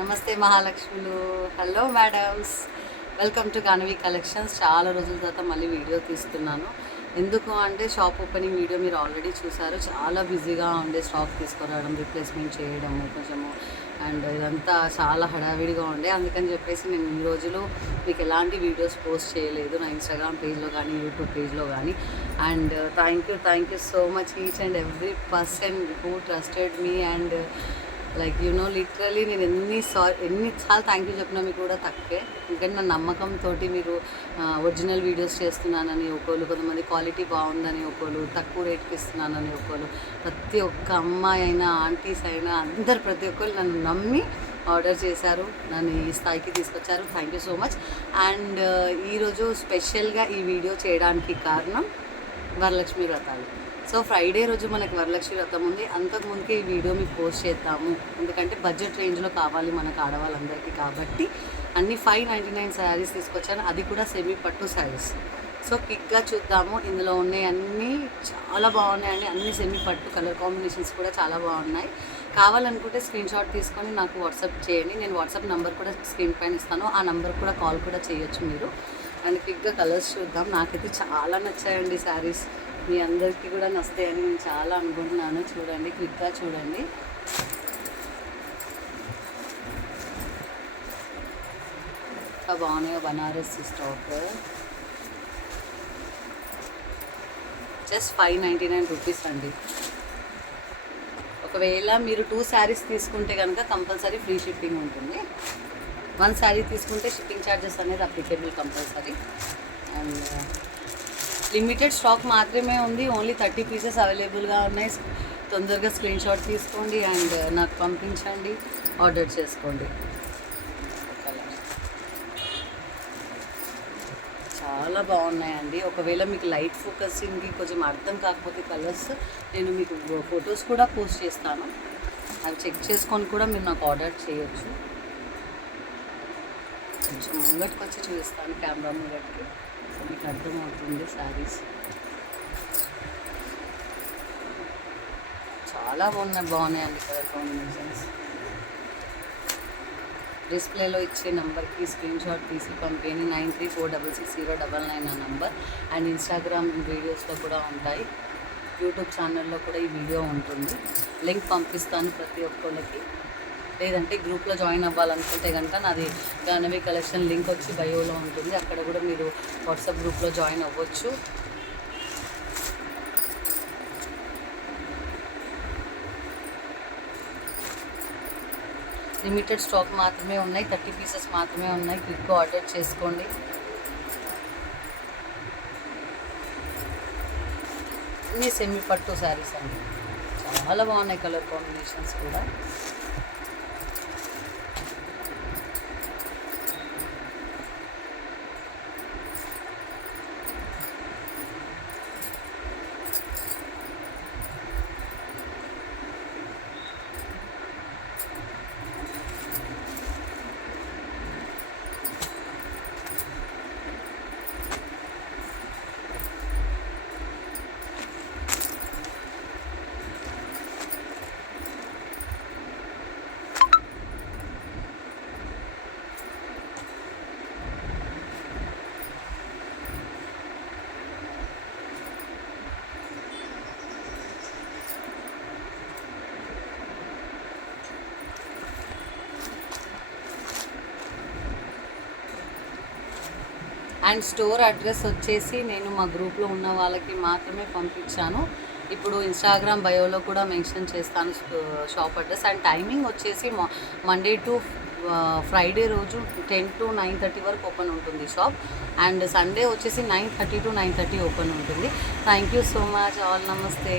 నమస్తే మహాలక్ష్ములు. Hello madams, welcome to Ganavi collections. చాలా రోజుల తర్వాత మళ్ళీ వీడియో తీస్తున్నాను. ఎందుకు అంటే షాప్ ఓపెనింగ్ వీడియో మీరు ఆల్రెడీ చూసారు. చాలా బిజీగా ఉండే, స్టాక్ తీసుకురావడం, రీప్లేస్మెంట్ చేయడము కొంచెము, అండ్ ఇదంతా చాలా హడావిడిగా ఉండే. అందుకని చెప్పేసి నేను ఈ రోజులు మీకు ఎలాంటి వీడియోస్ పోస్ట్ చేయలేదు నా ఇన్స్టాగ్రామ్ పేజ్లో కానీ యూట్యూబ్ పేజ్లో కానీ. And thank you so much each and every person who trusted me. And like literally నేను ఎన్నిసార్లు థ్యాంక్ యూ చెప్పినా మీకు కూడా తక్కువే. ఎందుకంటే నా నమ్మకంతో మీరు ఒరిజినల్ వీడియోస్ చేస్తున్నానని ఒకళ్ళు, కొంతమంది క్వాలిటీ బాగుందని ఒకళ్ళు, తక్కువ రేట్కి ఇస్తున్నానని ఒకళ్ళు, ప్రతి ఒక్క అమ్మాయి అయినా ఆంటీస్ అయినా అందరు ప్రతి ఒక్కరు నన్ను నమ్మి ఆర్డర్ చేశారు, నన్ను ఈ స్థాయికి తీసుకొచ్చారు. Thank you so much. And ఈరోజు స్పెషల్గా ఈ వీడియో చేయడానికి కారణం వరలక్ష్మి వ్రతాలు. సో ఫ్రైడే రోజు మనకి వరలక్ష్మి వ్రతం ఉంది. అంతకుముందుకే ఈ వీడియో మీకు పోస్ట్ చేద్దాము, ఎందుకంటే బడ్జెట్ రేంజ్లో కావాలి మనకు ఆడవాళ్ళందరికీ. కాబట్టి అన్ని 599 శారీస్ తీసుకొచ్చాను, అది కూడా సెమీ పట్టు శారీస్. సో క్విక్గా చూద్దాము. ఇందులో ఉన్నాయి అన్నీ చాలా బాగున్నాయండి. అన్ని సెమీ పట్టు, కలర్ కాంబినేషన్స్ కూడా చాలా బాగున్నాయి. కావాలనుకుంటే స్క్రీన్ షాట్ తీసుకొని నాకు వాట్సాప్ చేయండి. నేను వాట్సాప్ నెంబర్ కూడా స్క్రీన్ పైన ఇస్తాను, ఆ నెంబర్ కూడా కాల్ కూడా చేయొచ్చు మీరు. అండ్ క్విక్గా కలర్స్ చూద్దాం. నాకైతే చాలా నచ్చాయండి శారీస్. మీ అందరికీ కూడా నస్తాయని నేను చాలా అనుకుంటున్నాను. చూడండి, క్విక్గా చూడండి. చాలా బాగున్నాయో బనారస్ స్టాక్. జస్ట్ 599 రూపీస్ అండి. ఒకవేళ మీరు 2 శారీస్ తీసుకుంటే కనుక కంపల్సరీ ఫ్రీ షిప్పింగ్ ఉంటుంది. 1 శారీ తీసుకుంటే షిప్పింగ్ ఛార్జెస్ అనేది applicable compulsory. And limited stock మాత్రమే ఉంది. ఓన్లీ 30 పీసెస్ అవైలబుల్గా ఉన్నాయి. తొందరగా స్క్రీన్ షాట్ తీసుకోండి అండ్ నాకు పంపించండి, ఆర్డర్ చేసుకోండి. చాలా బాగున్నాయండి. ఒకవేళ మీకు లైట్ ఫోకసింగ్కి కొంచెం అర్థం కాకపోతే కలర్స్, నేను మీకు ఫొటోస్ కూడా పోస్ట్ చేస్తాను, అవి చెక్ చేసుకొని కూడా మీరు నాకు ఆర్డర్ చేయొచ్చు. కొంచెం ముంగటికి వచ్చి చూపిస్తాను, కెమెరా ముంగటికి, మీకు అర్థమవుతుంది. శారీస్ చాలా బాగున్నాయండి కలర్ కాంబినేషన్స్. డిస్ప్లేలో ఇచ్చే నెంబర్కి స్క్రీన్ షాట్ తీసి పంపేయండి. 93466099 ఆ నెంబర్. అండ్ ఇన్స్టాగ్రామ్ వీడియోస్లో కూడా ఉంటాయి, యూట్యూబ్ ఛానల్లో కూడా ఈ వీడియో ఉంటుంది. లింక్ పంపిస్తాను ప్రతి ఒక్కరికి. లేదంటే గ్రూప్లో జాయిన్ అవ్వాలనుకుంటే కనుక నాది గానవి కలెక్షన్ లింక్ వచ్చి బయోలో ఉంటుంది, అక్కడ కూడా మీరు వాట్సాప్ గ్రూప్లో జాయిన్ అవ్వచ్చు. లిమిటెడ్ స్టాక్ మాత్రమే ఉన్నాయి, 30 పీసెస్ మాత్రమే ఉన్నాయి. క్విక్గా ఆర్డర్ చేసుకోండి. ఇన్ని సెమీ పట్టు శారీస్ అండి, చాలా బాగున్నాయి కలర్ కాంబినేషన్స్ కూడా. అండ్ స్టోర్ అడ్రస్ వచ్చేసి నేను మా గ్రూప్లో ఉన్న వాళ్ళకి మాత్రమే పంపించాను. ఇప్పుడు ఇన్స్టాగ్రామ్ బయోలో కూడా మెన్షన్ చేస్తాను షాప్ అడ్రస్. అండ్ టైమింగ్ వచ్చేసి మండే టు ఫ్రైడే రోజు 10 to 9:30 వరకు ఓపెన్ ఉంటుంది షాప్. అండ్ సండే వచ్చేసి 9:30 to 9:30 ఓపెన్ ఉంటుంది. Thank you so much all. నమస్తే.